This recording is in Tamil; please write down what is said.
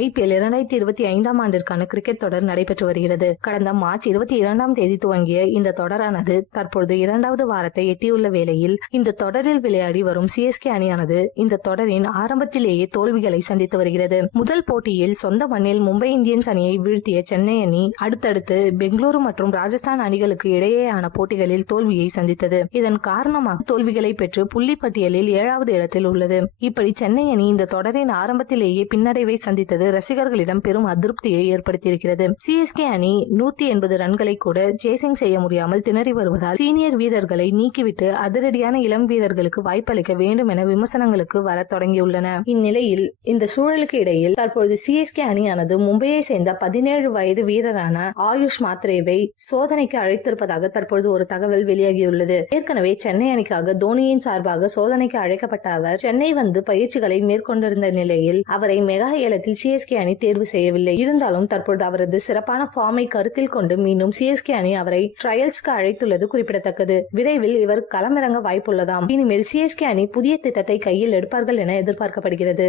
IPL 2025 ஆண்டிற்கான கிரிக்கெட் தொடர் நடைபெற்று வருகிறது. கடந்த மார்ச் 22 துவங்கிய இந்த தொடரானது தற்பொழுது 2வது வாரத்தை எட்டியுள்ள வேளையில் இந்த தொடரில் விளையாடி வரும் CSK அணியானது இந்த தொடரின் ஆரம்பத்திலேயே தோல்விகளை சந்தித்து வருகிறது. முதல் போட்டியில் சொந்த மண்ணில் மும்பை இந்தியன்ஸ் அணியை வீழ்த்திய சென்னை அணி அடுத்தடுத்து பெங்களூரு மற்றும் ராஜஸ்தான் அணிகளுக்கு இடையேயான போட்டிகளில் தோல்வியை சந்தித்தது. இதன் காரணமாக தோல்விகளை பெற்று புள்ளி பட்டியலில் 7வது இடத்தில் உள்ளது. இப்படி சென்னை அணி இந்த தொடரின் ஆரம்பத்திலேயே பின்னடைவை சந்தித்தது ரசிகர்களிடம் பெரும் அதிருப்தியை ஏற்படுத்தியிருக்கிறது. CSK அணி 180 ரன்களை கூட சேசிங் செய்ய முடியாமல் திணறி வருவதால் சீனியர் வீரர்களை நீக்கிவிட்டு அதிரடியான இளம் வீரர்களுக்கு வாய்ப்பளிக்க வேண்டும் என விமர்சனங்களுக்கு வர தொடங்கியுள்ளன. இந்நிலையில் இந்த சூழலுக்கு இடையில் தற்பொழுது CSK அணியானது மும்பையை சேர்ந்த 17 வயது வீரரான ஆயுஷ் மாத்ரேவை சோதனைக்கு அழைத்திருப்பதாக தற்பொழுது ஒரு தகவல் வெளியாகியுள்ளது. ஏற்கனவே சென்னை அணிக்காக தோனியின் சார்பாக சோதனைக்கு அழைக்கப்பட்ட அவர் சென்னை வந்து பயிற்சிகளை மேற்கொண்டிருந்த நிலையில் அவரை மெகா ஏலத்தில் CSK அணி தேர்வு செய்யவில்லை. இருந்தாலும் தற்பொழுது அவரது சிறப்பான ஃபார்மை கருத்தில் கொண்டு மீண்டும் CSK அணி அவரை ட்ரையல்ஸ்க்கு அழைத்துள்ளது குறிப்பிடத்தக்கது. விரைவில் இவர் களமிறங்க வாய்ப்புள்ளதாம். இனிமேல் CSK அணி புதிய திட்டத்தை கையில் எடுப்பார்கள் என எதிர்பார்க்கப்படுகிறது.